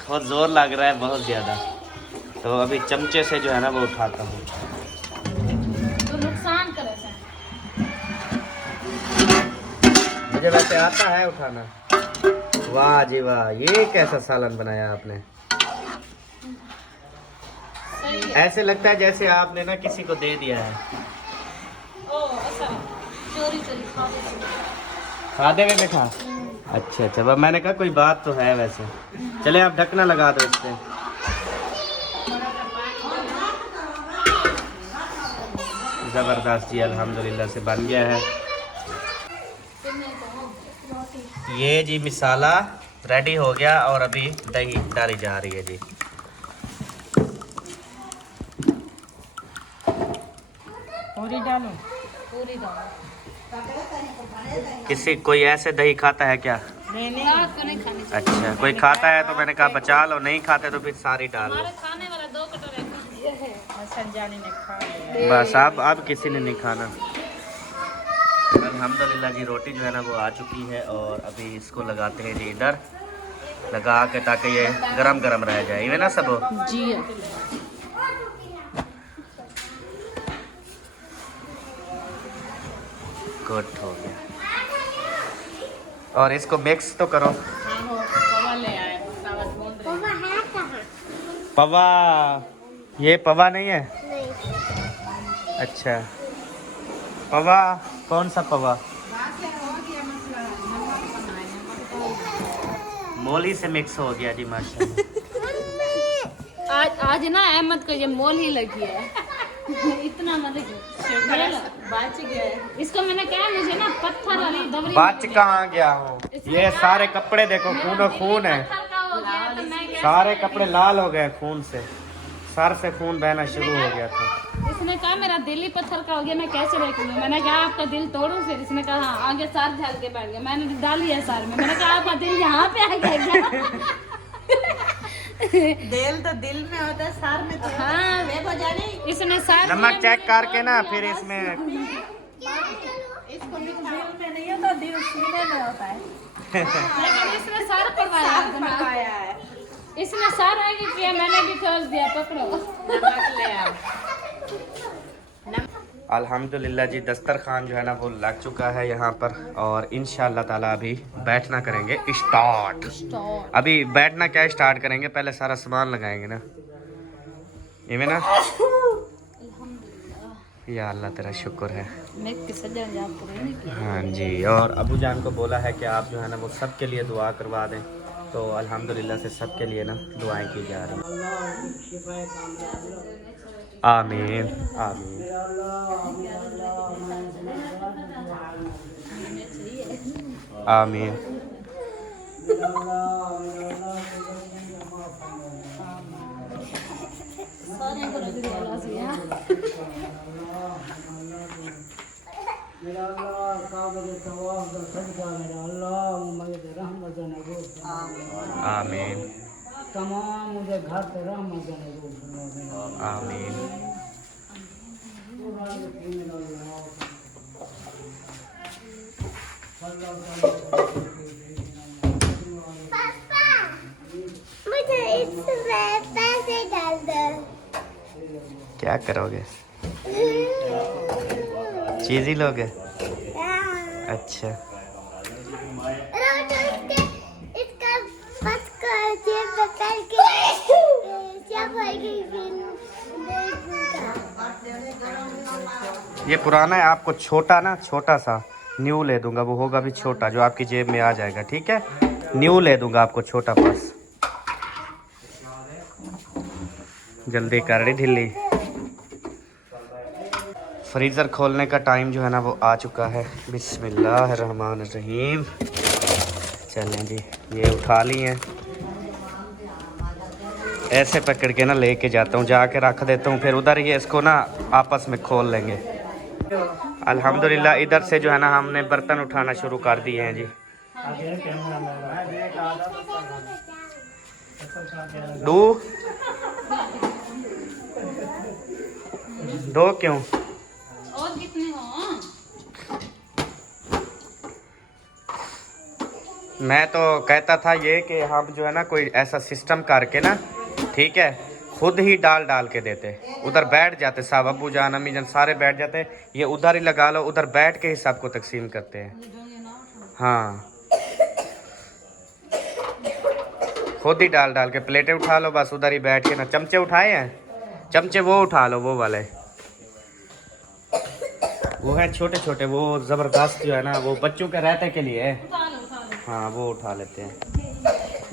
बहुत ज़ोर लग रहा है बहुत ज़्यादा। तो अभी चमचे से जो है ना वो उठाता हूँ। तो नुकसान करे से। मुझे वैसे आता है उठाना। वाह जी वाह, ये कैसा सालन बनाया आपने। सही है। ऐसे लगता है जैसे आपने ना किसी को दे दिया है। ओ ऐसा चोरी चोरी खा लेते। खादे में बैठा। अच्छा अच्छा, अब मैंने कहा कोई बात तो है वैसे। चले आप ढकना लगा दो इस पे। ज़बरदस्त जी, अल्हम्दुलिल्लाह से बन गया है। ये जी मिसाला रेडी हो गया और अभी दही डाली जा रही है जी। पूरी डालो। पूरी डालो। किसी कोई ऐसे दही खाता है क्या? रात को नहीं खानी चाहिए। अच्छा, कोई खाता है तो मैंने कहा बचा लो, नहीं खाते तो फिर सारी डाल लो। हमारे खाने वाला 2 कटोरे खा दिया है। जाने ने खा लिया। बस अब किसी ने नहीं खाना। अल्हम्दुलिल्लाह जी, रोटी जो है ना वो आ चुकी है और अभी इसको लगाते हैं जी इधर लगा के, ताकि ये गरम गरम रह जाए। ये ना सब जी गुड हो गया। और इसको मिक्स तो करो। पवा, ये पवा नहीं है? अच्छा, पवा कौन सा पवा? मोली से मिक्स हो गया जी माशाल्लाह। आज ना अहमद को ये मोल ही लगी है। इतना मतलब बच गया। इसको मैंने कहा मुझे ना पत्थर वाली दबरी बच कहाँ गया हूँ। ये सारे कपड़े देखो खून खून है, सारे कपड़े लाल हो गए खून से, सर से खून बहना शुरू हो गया था। इसने कहा मेरा दिल ही पत्थर का हो गया, मैं कैसे रख लूं। मैंने कहा आपका दिल तोड़ूं फिर? इसने कहा हाँ। आगे सर झल के बैठ गया। मैंने डाल लिया सर में। मैंने कहा आपका दिल यहाँ पे आ गया। दिल तो दिल में होता है, सर में तो हाँ देखो जाने। इसने सर नमक चेक करके ना फिर इसमें इसको दिल में नहीं होता, दिल सीने में होता है। लेकिन इसने सर पकवाया है। इसने सर आगे किया, मैंने भी ठोस दिया। पकड़ो नमक ले आओ। अल्हम्दुलिल्लाह जी, दस्तरखान जो है ना वो लग चुका है यहाँ पर और इंशाअल्लाह ताला अभी बैठना करेंगे स्टार्ट। अभी बैठना क्या स्टार्ट करेंगे, पहले सारा सामान लगाएंगे ना। ये ना या अल्लाह तेरा शुक्र है। हाँ जी, और अबू जान को बोला है कि आप जो है ना वो सबके लिए दुआ करवा दें। तो अल्हम्दुलिल्लाह से सबके लिए ना दुआएं की जा रही हैं। आमीन आमीन। आमीन। आमीन। तमाम मुझे घर पे राम आमीन। मुझे इसमें पैसे डाल दो। क्या करोगे? चीज ही लोगे? अच्छा। इसका बस कर जेब में करके जब आएगी ये पुराना है, आपको छोटा ना, छोटा सा न्यू ले दूंगा, वो होगा भी छोटा जो आपकी जेब में आ जाएगा, ठीक है? न्यू ले दूंगा आपको छोटा पर्स। जल्दी कर रही ढिल्ली। फ्रीज़र खोलने का टाइम जो है ना वो आ चुका है। बिस्मिल्लाहिर्रहमानिर्रहीम। चलें जी, ये उठा ली हैं, ऐसे पकड़ के ना लेके जाता हूँ, जाके रख देता हूँ, फिर उधर ही इसको ना आपस में खोल लेंगे। अल्हम्दुलिल्लाह इधर से जो है ना हमने बर्तन उठाना शुरू कर दिए हैं जी। दो क्यों? और कितने हो? मैं तो कहता था ये कि हम जो है ना कोई ऐसा सिस्टम करके ना, ठीक है, खुद ही डाल डाल के देते, उधर बैठ जाते सब, अब्बू जान अम्मी जान सारे बैठ जाते, ये उधर ही लगा लो, उधर बैठ के ही सबको तकसीम करते हैं। हाँ, खुद ही डाल डाल के प्लेटें उठा लो, बस उधर ही बैठ के ना। चमचे उठाए हैं? चमचे वो उठा लो, वो वाले, वो हैं छोटे छोटे, वो ज़बरदस्त जो है ना वो बच्चों के रहते के लिए है। हाँ, वो उठा लेते हैं।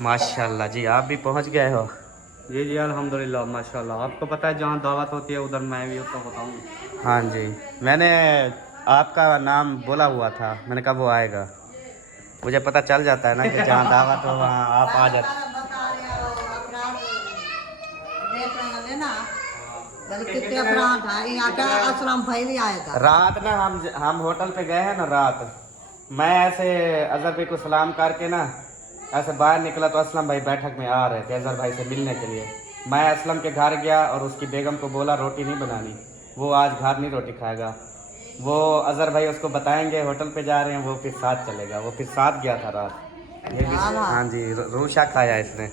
माशाल्लाह जी, आप भी पहुंच गए हो? जी जी अल्हम्दुलिल्लाह माशाल्लाह। आपको पता है जहाँ दावत होती है उधर मैं भी होता हूँ। हाँ जी, मैंने आपका नाम बोला हुआ था, मैंने कहा वो आएगा, मुझे पता चल जाता है ना कि जहाँ दावत हो वहाँ आप आ जाते। रात ना हम होटल पे गए हैं ना, रात मैं ऐसे अजहर भाई को सलाम करके ना ऐसे बाहर निकला तो असलम भाई बैठक में आ रहे थे अजहर भाई से मिलने के लिए। मैं असलम के घर गया और उसकी बेगम को बोला रोटी नहीं बनानी, वो आज घर नहीं रोटी खाएगा। वो अजहर भाई उसको बताएंगे होटल पे जा रहे हैं, वो फिर साथ चलेगा, वो फिर साथ गया था रात। ये भी हाँ जी, रूशा खाया इसने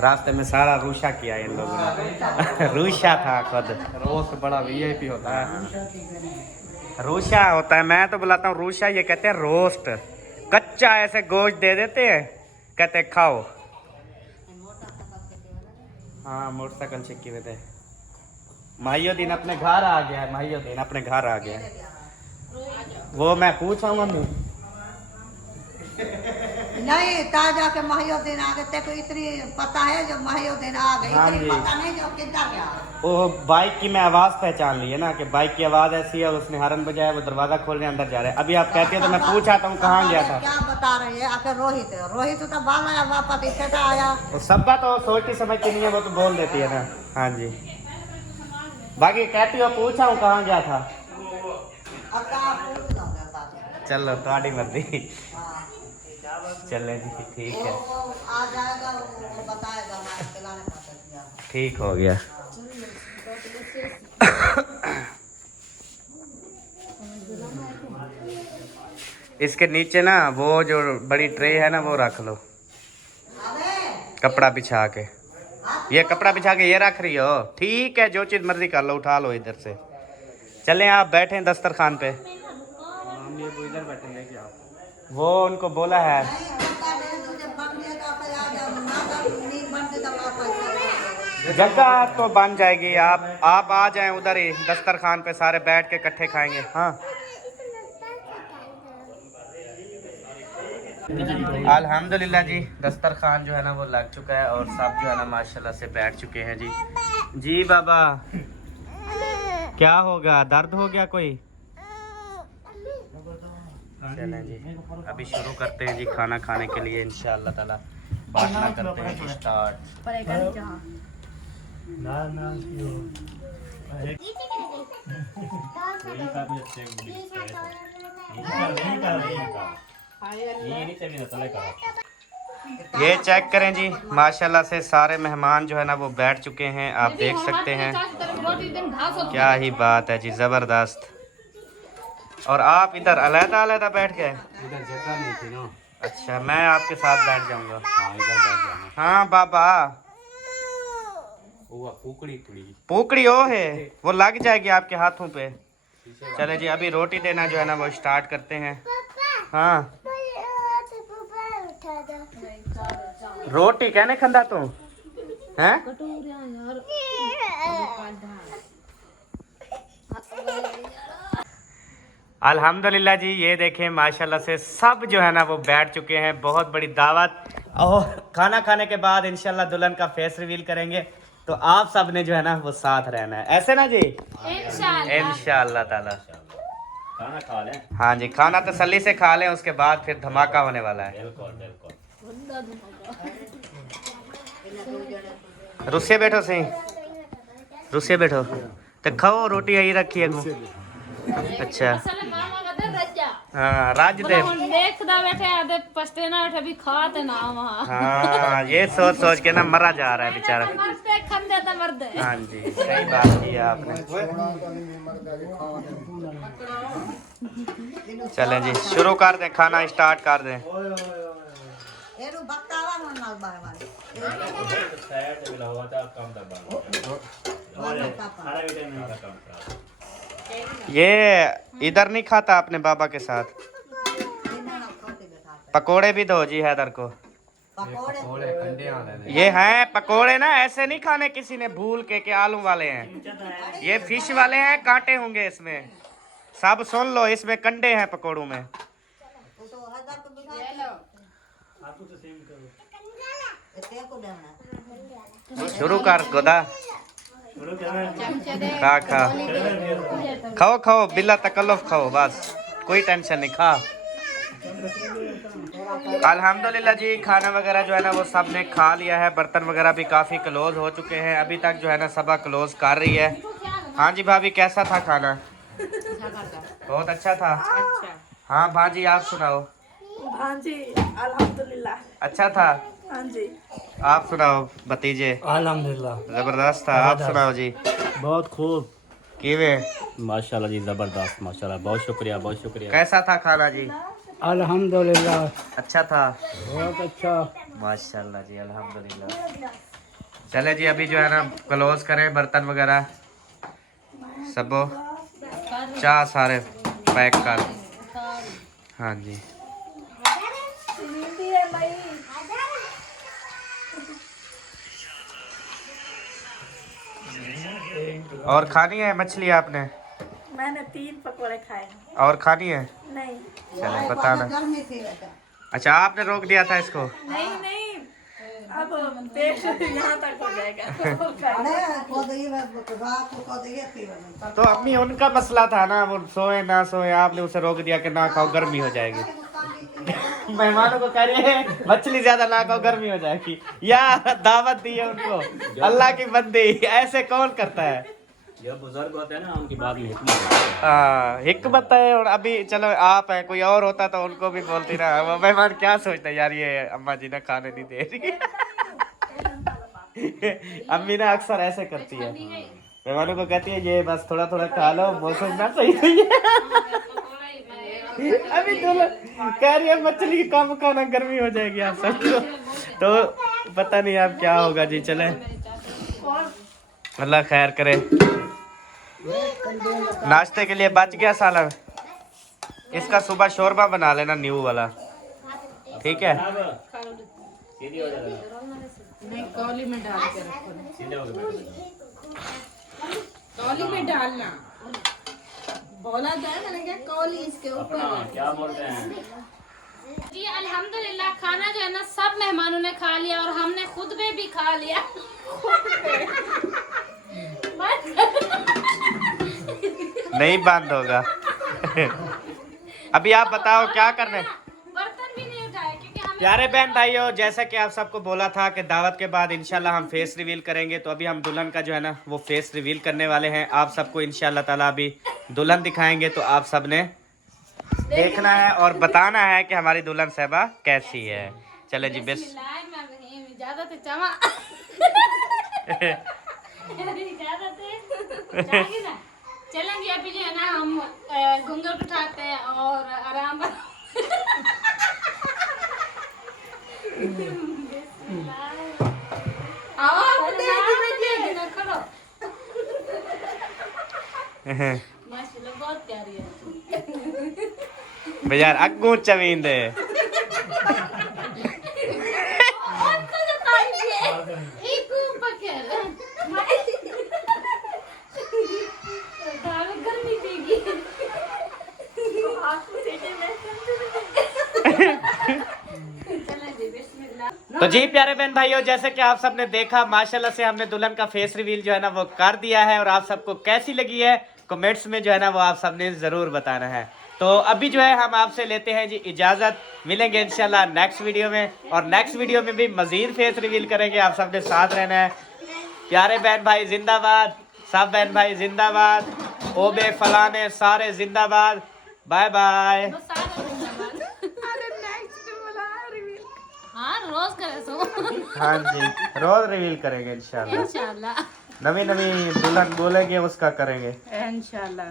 रास्ते में, सारा रूशा किया इन लोगों ने। रूशा था खुद, रोस्ट बड़ा वीआईपी होता है, रूशा होता है, मैं तो बुलाता हूँ रूशा, ये कहते हैं रोस्ट, कच्चा ऐसे गोश्त दे देते हैं, कहते हैं खाओ। हाँ, मोटरसाइकिल चिक्की में थे। माहियुद्दीन अपने घर आ गया है, माहियुद्दीन अपने घर आ गया है, वो मैं पूछाऊंगा मम्मी नहीं ताजा के महियुद्दीन आ गए, तेको इतनी पता है जो महियुद्दीन आ गए, हाँ इतनी जी। पता नहीं जो किधर गया। वो बाइक की मैं आवाज़ पहचान ली है ना कि बाइक की आवाज़ ऐसी है, उसने हॉर्न बजाया, वो दरवाज़ा खोलने अंदर जा रहे हैं। अभी आप कहते हो तो मैं पूछ आता हूँ कहाँ गया था। क्या बता रही है आखिर? रोहित रोहित तो बाल आया वापस इसे तो आया। वो सब बात तो सोचती समझती नहीं है, वो तो बोल देती है ना। हाँ जी, बाकी कहती हो पूछा हूँ कहाँ गया था। अब क्या पूछ लो मेरे पास। चलो तुम्हारी मर्जी, चलें जी, ठीक है, वो आ जाएगा, वो बताएगा, मैं खिलाने का दिया। ठीक हो गया। इसके नीचे ना वो जो बड़ी ट्रे है ना वो रख लो, कपड़ा बिछा के, ये कपड़ा बिछा के ये रख रही हो, ठीक है, जो चीज़ मर्जी कर लो, उठा लो इधर से। चलें आप बैठे दस्तरखान पे, इधर बैठेंगे क्या? वो उनको बोला है, जगह तो बन जाएगी, आप आ जाएं उधर ही दस्तरखान पे, सारे बैठ के इकट्ठे खाएंगे। हाँ, अल्हम्दुलिल्लाह जी, दस्तरखान जो है ना वो लग चुका है और सब जो है ना माशाल्लाह से बैठ चुके हैं जी। जी बाबा, क्या होगा, दर्द हो गया कोई? चलें जी, अभी शुरू करते हैं जी खाना खाने के लिए, इंशाअल्लाह ताला बांटना करते हैं स्टार्ट। ये चेक करें जी, माशाल्लाह से सारे मेहमान जो है ना वो बैठ चुके हैं, आप देख सकते हैं। क्या ही बात है जी, ज़बरदस्त। और आप इधर अलग-अलग बैठ गए? इधर जगह नहीं थी ना। अच्छा, मैं आपके साथ बैठ जाऊंगा। हाँ इधर बैठ जाना। हाँ बाबा, वो कुकड़ी कुड़ी। पोकड़ी ओ है, वो लग जाएगी आपके हाथों पे। चले जी, अभी रोटी देना जो है ना वो स्टार्ट करते हैं। हाँ, उठा दो। रोटी कहने खंदा तू हैं? अल्हम्दुलिल्लाह जी, ये देखें माशाल्लाह से सब जो है ना वो बैठ चुके हैं। बहुत बड़ी दावत, और खाना खाने के बाद इंशाल्लाह दुल्हन का फेस रिवील करेंगे, तो आप सब ने जो है ना वो साथ रहना है, ऐसे ना जी? इंशाल्लाह ताला। खाना खा लें। हाँ जी, खाना तसल्ली से खा लें, उसके बाद फिर धमाका होने वाला है। बिल्कुल बिल्कुल। रुस्से बैठो सही, रुस्से बैठो तो खाओ, रोटी यही रखी है। अच्छा हाँ, राज दे। हाँ, ये सोच सोच के ना मरा जा रहा है बेचारा। हाँ जी, सही बात की आपने। चलें जी, शुरू कर दें, खाना स्टार्ट कर दें। ये इधर नहीं खाता अपने बाबा के साथ? पकोड़े भी दो जी हैदर को। ये हैं पकोड़े ना, ऐसे नहीं खाने किसी ने भूल के आलू वाले हैं, ये फिश वाले हैं, कांटे होंगे इसमें। सब सुन लो, इसमें कंडे हैं पकोड़ों में। शुरू कर गोदा, खा खा, खाओ खाओ बिल्ला तकल्लुफ खाओ, बस कोई टेंशन नहीं, खा। अल्हम्दुलिल्लाह जी, खाना वगैरह जो है ना वो सब ने खा लिया है, बर्तन वगैरह भी काफ़ी क्लोज हो चुके हैं। अभी तक जो है ना सबा क्लोज कर रही है। हाँ जी भाभी, कैसा था खाना? बहुत अच्छा था। हाँ भाजी, आप सुनाओ। हाँ जी, अल्हम्दुलिल्लाह अच्छा था। हाँ जी। आप सुनाओ भतीजे। अल्हम्दुलिल्लाह जबरदस्त था। आप सुनाओ जी। बहुत खूब। किवे माशाल्लाह जी, जबरदस्त माशाल्लाह, बहुत शुक्रिया बहुत शुक्रिया। कैसा था खाना जी? अल्हम्दुलिल्लाह अच्छा था। बहुत अच्छा। माशाल्लाह जी, अल्हम्दुलिल्लाह। चले जी, अभी जो है ना क्लोज करें बर्तन वगैरह सब, चाह सारे पैक कर। हाँ जी, और खानी है मछली आपने? मैंने 3 पकोड़े खाए। और खानी है? नहीं चले बताना। अच्छा, आपने रोक दिया था इसको? नहीं नहीं, अब पेट यहाँ तक हो जाएगा। तो अम्मी, उनका मसला था ना, वो सोए ना सोए, आपने उसे रोक दिया कि ना खाओ गर्मी हो जाएगी। मेहमानों को कह रहे हैं मछली ज्यादा ना खाओ गर्मी हो जाएगी, या दावत दी है उनको। अल्लाह की बंदी, ऐसे कौन करता है? जो बुजुर्ग होते हैं ना, उनकी बात में हिकमत होती है। हाँ, हिकमत है। और अभी चलो आप है, कोई और होता तो उनको भी बोलती ना। वो मेहमान क्या सोचते हैं यार, ये अम्मा जी ना खाने नहीं दे रही। अम्मी ना अक्सर ऐसे करती है, मेहमानों को कहती है ये बस थोड़ा थोड़ा खा लो, मौसम ना सही है। अभी कह रही है मछली की कम खाना गर्मी हो जाएगी आप सबको, तो पता नहीं आप क्या होगा जी। चले, अल्लाह खैर करे। नाश्ते के लिए बच गया सालन, इसका सुबह शोरबा बना लेना न्यू वाला, ठीक है? सीधी हो जाएगा। नहीं, कौली में डाल के रखो। सीधे हो गए। कौली में डालना बोला था मैंने, क्या कौली इसके ऊपर। क्या बोलते हैं जी? अल्हम्दुलिल्लाह, खाना जो है ना सब मेहमानों ने खा लिया और हमने खुद में भी खा लिया। नहीं बंद होगा। अभी आप बताओ क्या करने? बर्तन भी नहीं उठाए क्योंकि हम प्यारे बहन भाइयों, जैसा कि आप सबको बोला था कि दावत के बाद इंशाल्लाह हम फेस रिवील करेंगे, तो अभी हम दुल्हन का जो है ना वो फेस रिवील करने वाले हैं। आप सबको इंशाल्लाह ताला अभी दुल्हन दिखाएंगे, तो आप सब ने देखना है और बताना है कि हमारी दुल्हन साहिबा कैसी है। चले जी बेस इजाजत है चमा इजाजत है जाएगी ना चलेंगे अभी जो है ना हम घूंघट उठाते हैं और आराम माशाल्लाह बहुत प्यारी है बाजार अग्गू चवींदे गर्मी देगी तो जी प्यारे बहन भाइयों, जैसे कि आप सबने देखा माशाल्लाह से हमने दुल्हन का फेस रिवील जो है ना वो कर दिया है और आप सबको कैसी लगी है कमेंट्स में जो है ना वो आप सबने जरूर बताना है। तो अभी जो है हम आपसे लेते हैं जी इजाजत, मिलेंगे इंशाल्लाह नेक्स्ट वीडियो में और नेक्स्ट वीडियो में भी मजीद फेस रिवील करेंगे। आप सबने साथ रहना है। प्यारे बहन भाई जिंदाबाद, सब बहन भाई जिंदाबाद, ओबे फलाने सारे जिंदाबाद। Bye bye. हाँ रोज करे सो हाँ जी रोज रिवील करेंगे इंशाल्लाह। इंशाल्लाह नवी नवी दुल्हन बोलेंगे उसका करेंगे इंशाल्लाह।